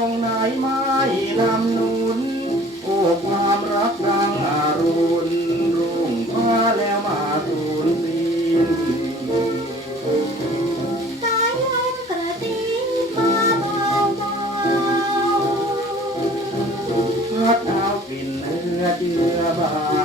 องไหนไม้นำนุนโอ้ความรักดังอารุณรุ่งพ้าแล้วมาทูลปีนสายลมกระพัดเอากลิ่นเนื้อเจือบา